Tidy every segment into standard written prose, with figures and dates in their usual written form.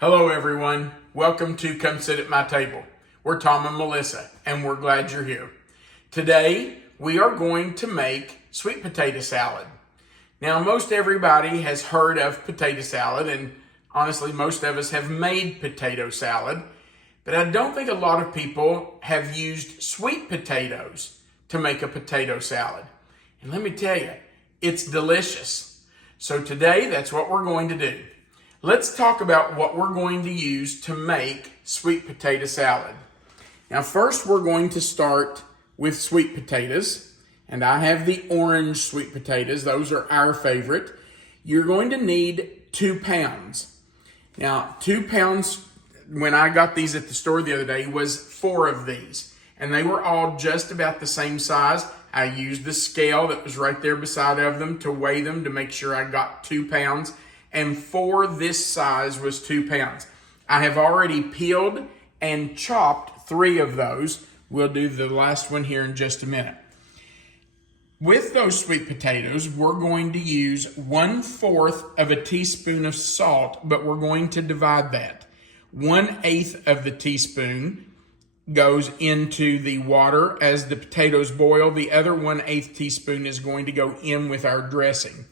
Hello everyone, welcome to Come Sit at My Table. We're Tom and Melissa, and we're glad you're here. Today, we are going to make sweet potato salad. Now, most everybody has heard of potato salad, and honestly, most of us have made potato salad, but I don't think a lot of people have used sweet potatoes to make a potato salad. And let me tell you, it's delicious. So today, that's what we're going to do. Let's talk about what we're going to use to make sweet potato salad. Now first we're going to start with sweet potatoes, and I have the orange sweet potatoes. Those are our favorite. You're going to need 2 pounds. Now 2 pounds, when I got these at the store the other day, was 4 of these, and they were all just about the same size. I used the scale that was right there beside of them to weigh them to make sure I got 2 pounds. And for this size was 2 pounds. I have already peeled and chopped 3 of those. We'll do the last one here in just a minute. With those sweet potatoes, we're going to use 1/4 of a teaspoon of salt, but we're going to divide that. 1/8 of the teaspoon goes into the water as the potatoes boil. The other 1/8 teaspoon is going to go in with our dressing.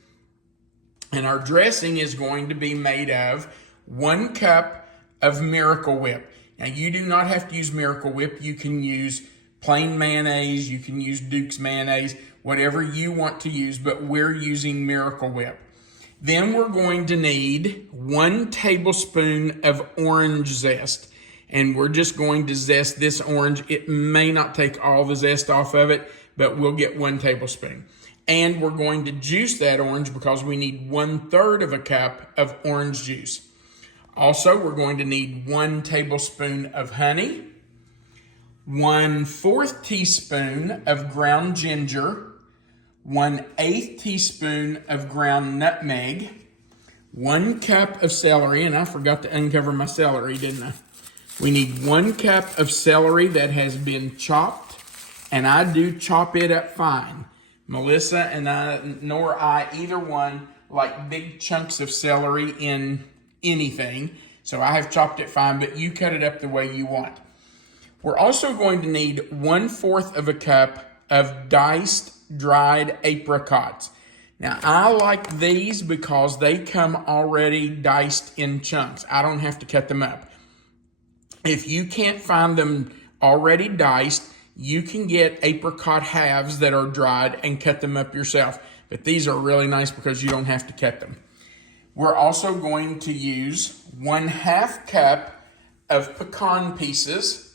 And our dressing is going to be made of 1 cup of Miracle Whip. Now, you do not have to use Miracle Whip. You can use plain mayonnaise. You can use Duke's mayonnaise, whatever you want to use, but we're using Miracle Whip. Then we're going to need 1 tablespoon of orange zest. And we're just going to zest this orange. It may not take all the zest off of it, but we'll get 1 tablespoon. And we're going to juice that orange because we need 1/3 of a cup of orange juice. Also, we're going to need 1 tablespoon of honey, 1/4 teaspoon of ground ginger, 1/8 teaspoon of ground nutmeg, 1 cup of celery, and I forgot to uncover my celery, didn't I? We need 1 cup of celery that has been chopped, and I do chop it up fine. Melissa and I, nor I, either one, like big chunks of celery in anything. So I have chopped it fine, but you cut it up the way you want. We're also going to need 1/4 of a cup of diced dried apricots. Now, I like these because they come already diced in chunks. I don't have to cut them up. If you can't find them already diced, you can get apricot halves that are dried and cut them up yourself. But these are really nice because you don't have to cut them. We're also going to use 1/2 cup of pecan pieces.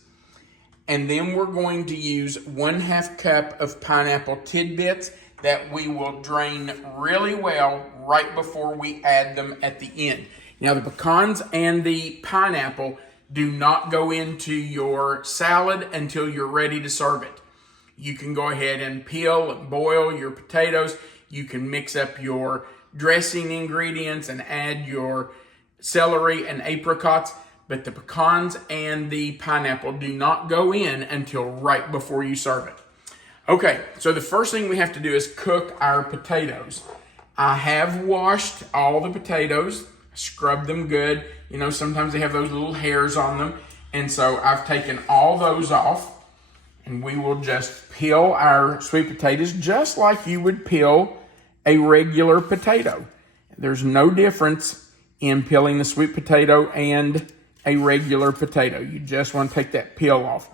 And then we're going to use 1/2 cup of pineapple tidbits that we will drain really well right before we add them at the end. Now, the pecans and the pineapple do not go into your salad until you're ready to serve it. You can go ahead and peel and boil your potatoes. You can mix up your dressing ingredients and add your celery and apricots, but the pecans and the pineapple do not go in until right before you serve it. Okay, so the first thing we have to do is cook our potatoes. I have washed all the potatoes, scrubbed them good. You know, sometimes they have those little hairs on them. And so I've taken all those off, and we will just peel our sweet potatoes just like you would peel a regular potato. There's no difference in peeling the sweet potato and a regular potato. You just want to take that peel off.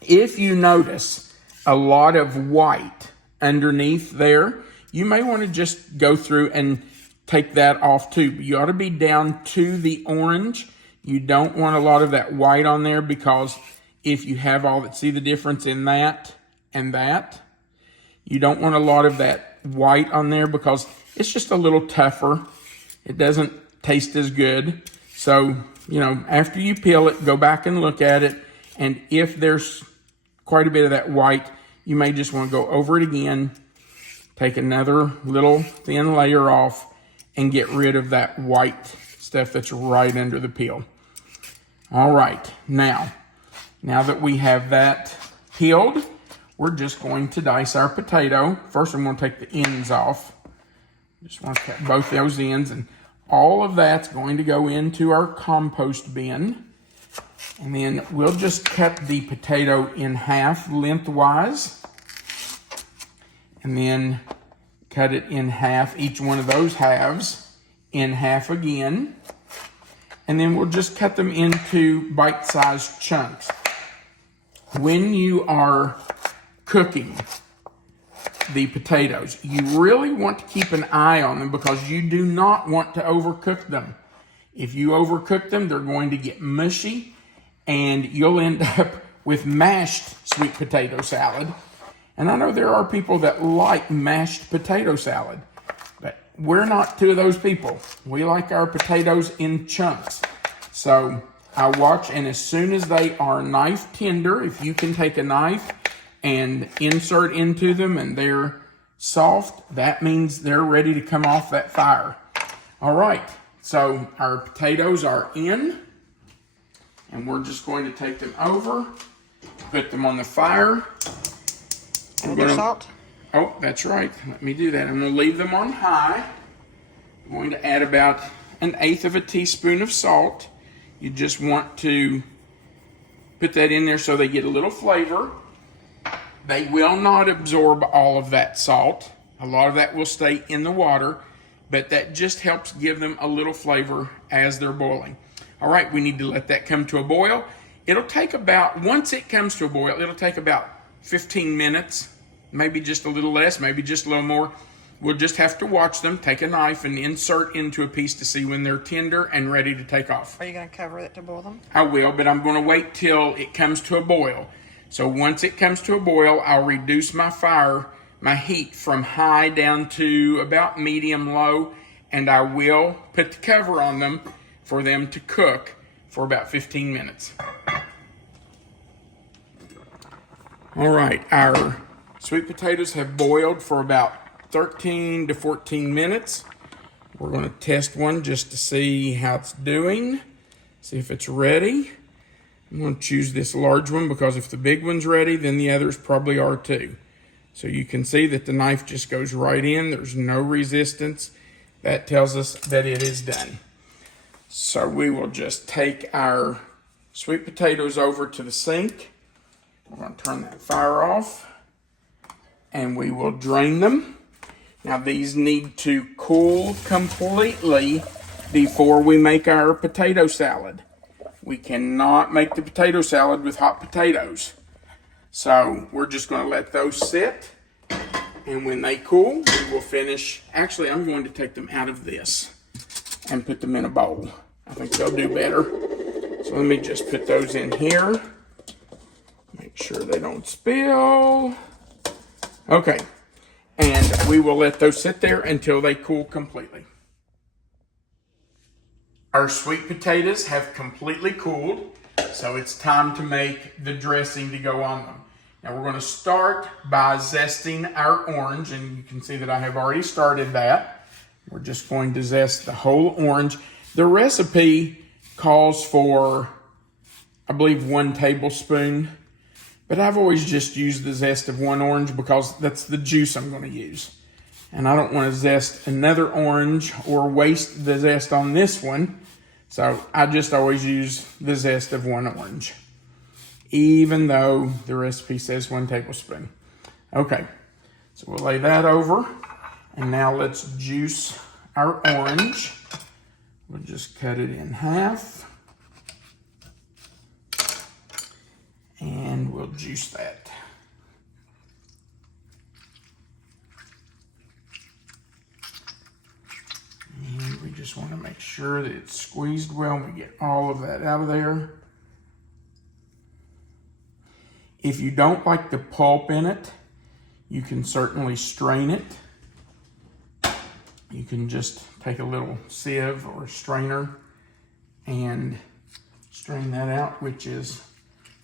If you notice a lot of white underneath there, you may want to just go through and take that off too. But you ought to be down to the orange. You don't want a lot of that white on there, because if you have all that, see the difference in that and that? You don't want a lot of that white on there because it's just a little tougher. It doesn't taste as good. So, you know, after you peel it, go back and look at it. And if there's quite a bit of that white, you may just want to go over it again, take another little thin layer off, and get rid of that white stuff that's right under the peel. All right, now that we have that peeled, we're just going to dice our potato. First, I'm going to take the ends off. Just want to cut both those ends, and all of that's going to go into our compost bin. And then we'll just cut the potato in half lengthwise. And then cut it in half, each one of those halves in half again. And then we'll just cut them into bite-sized chunks. When you are cooking the potatoes, you really want to keep an eye on them because you do not want to overcook them. If you overcook them, they're going to get mushy and you'll end up with mashed sweet potato salad. And I know there are people that like mashed potato salad, but we're not two of those people. We like our potatoes in chunks. So I watch, and as soon as they are knife tender, if you can take a knife and insert into them and they're soft, that means they're ready to come off that fire. All right, so our potatoes are in, and we're just going to take them over, put them on the fire. Add your salt. Oh, that's right. Let me do that. I'm going to leave them on high. I'm going to add about 1/8 teaspoon of salt. You just want to put that in there so they get a little flavor. They will not absorb all of that salt. A lot of that will stay in the water, but that just helps give them a little flavor as they're boiling. All right, we need to let that come to a boil. It'll take about, once it comes to a boil, it'll take about 15 minutes, maybe just a little less, maybe just a little more. We'll just have to watch them, take a knife and insert into a piece to see when they're tender and ready to take off. Are you going to cover it to boil them? I will, but I'm going to wait till it comes to a boil. So once it comes to a boil, I'll reduce my fire, my heat from high down to about medium-low, and I will put the cover on them for them to cook for about 15 minutes. All right, our sweet potatoes have boiled for about 13 to 14 minutes. We're going to test one just to see how it's doing, see if it's ready. I'm going to choose this large one because if the big one's ready, then the others probably are too. So you can see that the knife just goes right in. There's no resistance. That tells us that it is done. So we will just take our sweet potatoes over to the sink. We're going to turn that fire off and we will drain them. Now these need to cool completely before we make our potato salad. We cannot make the potato salad with hot potatoes. So we're just going to let those sit. And when they cool, we will finish. Actually, I'm going to take them out of this and put them in a bowl. I think they'll do better. So let me just put those in here. Make sure they don't spill. Okay. And we will let those sit there until they cool completely. Our sweet potatoes have completely cooled, so it's time to make the dressing to go on them. Now we're going to start by zesting our orange, and you can see that I have already started that. We're just going to zest the whole orange. The recipe calls for, I believe, 1 tablespoon, but I've always just used the zest of 1 orange because that's the juice I'm going to use. And I don't want to zest another orange or waste the zest on this one. So I just always use the zest of 1 orange, even though the recipe says 1 tablespoon. Okay, so we'll lay that over. And now let's juice our orange. We'll just cut it in half. And we'll juice that. And we just want to make sure that it's squeezed well and we get all of that out of there. If you don't like the pulp in it, you can certainly strain it. You can just take a little sieve or a strainer and strain that out, which is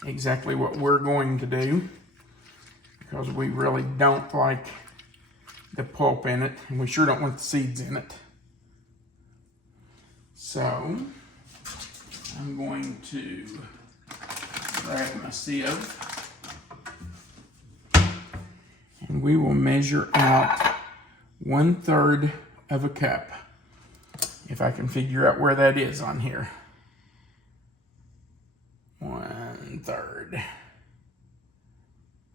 exactly what we're going to do because we really don't like the pulp in it and we sure don't want the seeds in it. So I'm going to grab my sieve and we will measure out 1/3 of a cup. If I can figure out where that is on here. 1/3.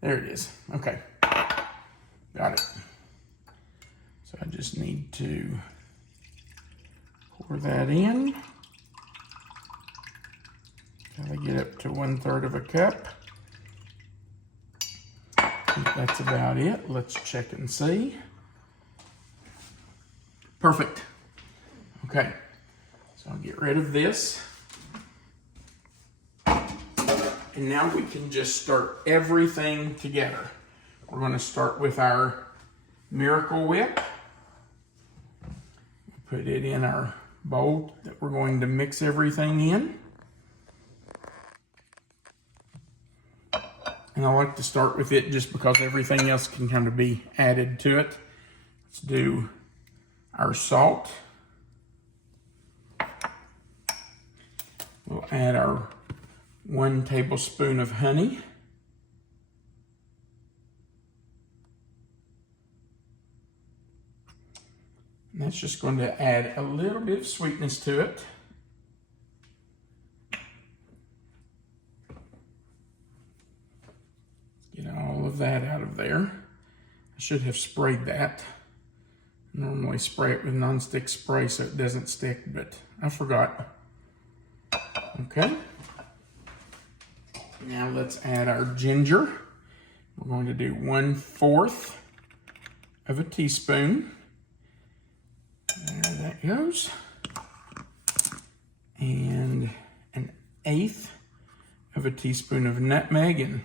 There it is. Okay. Got it. So I just need to pour that in. Till I get up to 1/3 of a cup. I think that's about it. Let's check and see. Perfect. Okay, so I'll get rid of this. And now we can just start everything together. We're going to start with our Miracle Whip. Put it in our bowl that we're going to mix everything in. And I like to start with it just because everything else can kind of be added to it. Let's do our salt. We'll add our 1 tablespoon of honey. And that's just going to add a little bit of sweetness to it. Get all of that out of there. I should have sprayed that. I normally spray it with nonstick spray so it doesn't stick, but I forgot. Okay. Now let's add our ginger. We're going to do 1/4 of a teaspoon. There that goes. And 1/8 of a teaspoon of nutmeg. And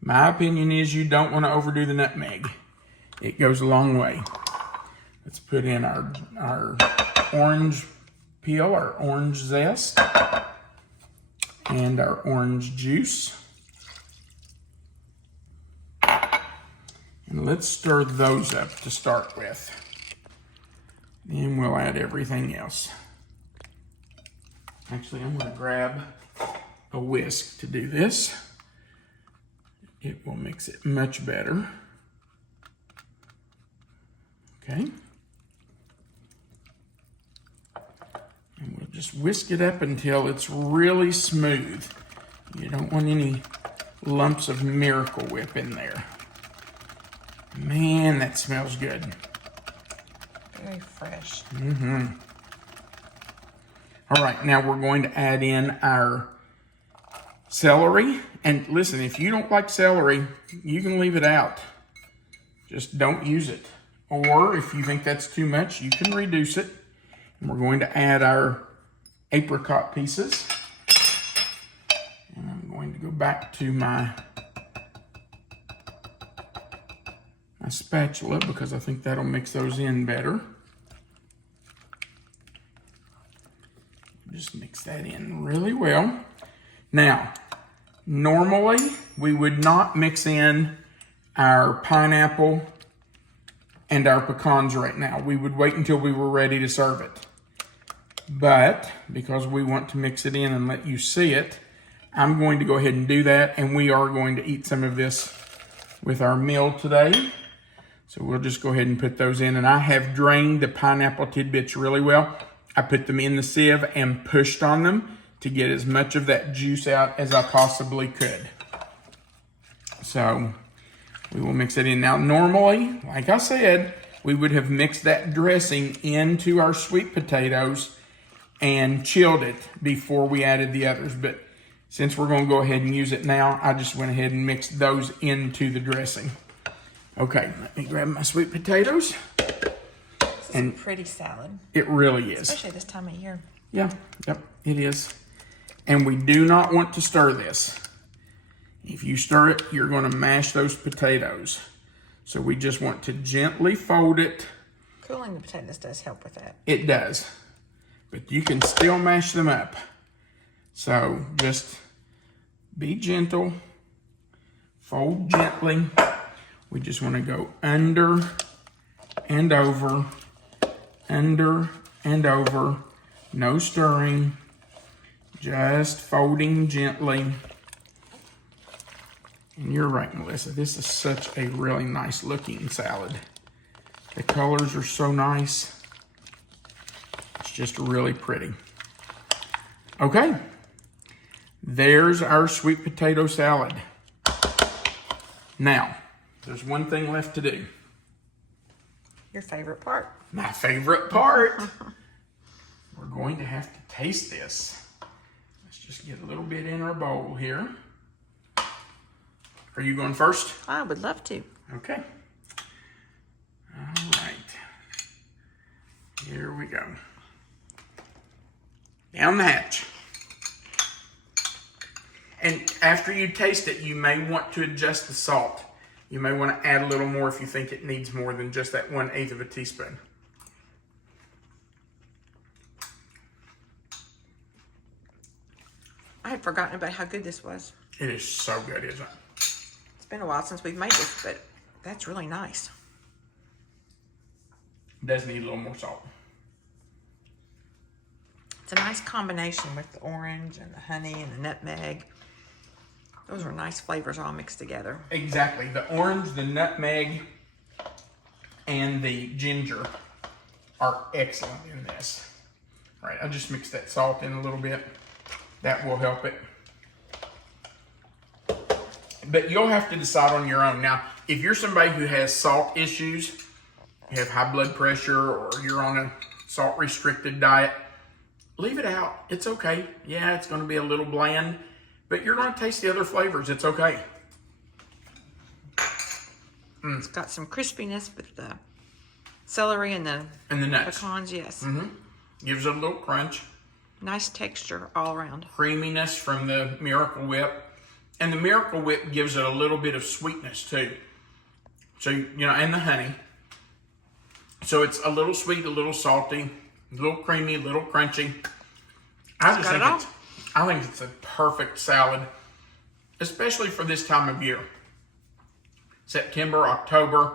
my opinion is you don't want to overdo the nutmeg. It goes a long way. Let's put in our orange peel, our orange zest, and our orange juice. And let's stir those up to start with. Then we'll add everything else. Actually, I'm going to grab a whisk to do this. It will mix it much better. Okay. And we'll just whisk it up until it's really smooth. You don't want any lumps of Miracle Whip in there. Man, that smells good. Very fresh. All right, now we're going to add in our celery. And listen, if you don't like celery, you can leave it out. Just don't use it. Or if you think that's too much, you can reduce it. And we're going to add our apricot pieces. And I'm going to go back to my spatula because I think that'll mix those in better. Just mix that in really well. Now, normally we would not mix in our pineapple and our pecans right now. We would wait until we were ready to serve it. But because we want to mix it in and let you see it, I'm going to go ahead and do that, and we are going to eat some of this with our meal today. So we'll just go ahead and put those in, and I have drained the pineapple tidbits really well. I put them in the sieve and pushed on them to get as much of that juice out as I possibly could. So we will mix it in. Now, normally, like I said, we would have mixed that dressing into our sweet potatoes and chilled it before we added the others. But since we're going to go ahead and use it now, I just went ahead and mixed those into the dressing. Okay, let me grab my sweet potatoes. This is a pretty salad. It really is. Especially this time of year. Yeah, yep, it is. And we do not want to stir this. If you stir it, you're going to mash those potatoes. So we just want to gently fold it. Cooling the potatoes does help with that. It does. But you can still mash them up. So just be gentle. Fold gently. We just want to go under and over, under and over. No stirring. Just folding gently. And you're right, Melissa. This is such a really nice looking salad. The colors are so nice. It's just really pretty. Okay, there's our sweet potato salad. Now, there's one thing left to do. Your favorite part. My favorite part. We're going to have to taste this. Let's just get a little bit in our bowl here. Are you going first? I would love to. Okay. All right. Here we go. Down the hatch. And after you taste it, you may want to adjust the salt. You may want to add a little more if you think it needs more than just that 1/8 of a teaspoon. I had forgotten about how good this was. It is so good, isn't it? It's been a while since we've made this, but that's really nice. It does need a little more salt. It's a nice combination with the orange and the honey and the nutmeg. Those are nice flavors all mixed together. Exactly. The orange, the nutmeg, and the ginger are excellent in this. All right, I'll just mix that salt in a little bit. That will help it. But you'll have to decide on your own. Now, if you're somebody who has salt issues, you have high blood pressure, or you're on a salt-restricted diet, leave it out. It's okay. Yeah, it's going to be a little bland, but you're going to taste the other flavors. It's okay. It's got some crispiness with the celery and the nuts. pecans, yes. Gives it a little crunch. Nice texture all around. Creaminess from the Miracle Whip. And the Miracle Whip gives it a little bit of sweetness too. So, you know, and the honey. So it's a little sweet, a little salty, a little creamy, a little crunchy. I think it's a perfect salad, especially for this time of year. September, October,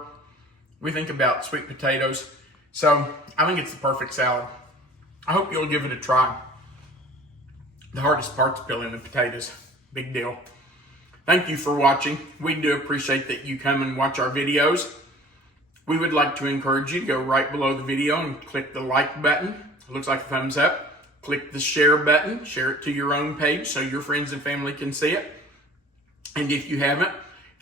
we think about sweet potatoes. So I think it's the perfect salad. I hope you'll give it a try. The hardest part's peeling the potatoes. Big deal. Thank you for watching. We do appreciate that you come and watch our videos. We would like to encourage you to go right below the video and click the like button. It looks like a thumbs up. Click the share button. Share it to your own page so your friends and family can see it. And if you haven't,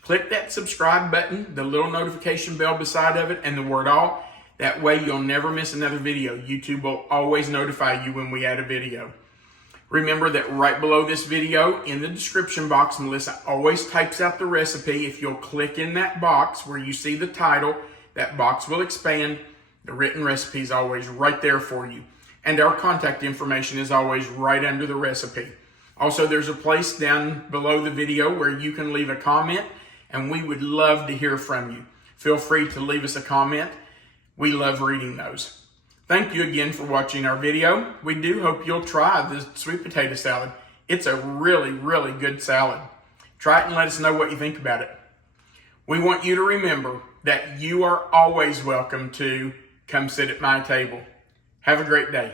click that subscribe button, the little notification bell beside of it, and the word all. That way you'll never miss another video. YouTube will always notify you when we add a video. Remember that right below this video, in the description box, Melissa always types out the recipe. If you'll click in that box where you see the title, that box will expand. The written recipe is always right there for you. And our contact information is always right under the recipe. Also, there's a place down below the video where you can leave a comment, and we would love to hear from you. Feel free to leave us a comment. We love reading those. Thank you again for watching our video. We do hope you'll try the sweet potato salad. It's a really, really good salad. Try it and let us know what you think about it. We want you to remember that you are always welcome to come sit at my table. Have a great day.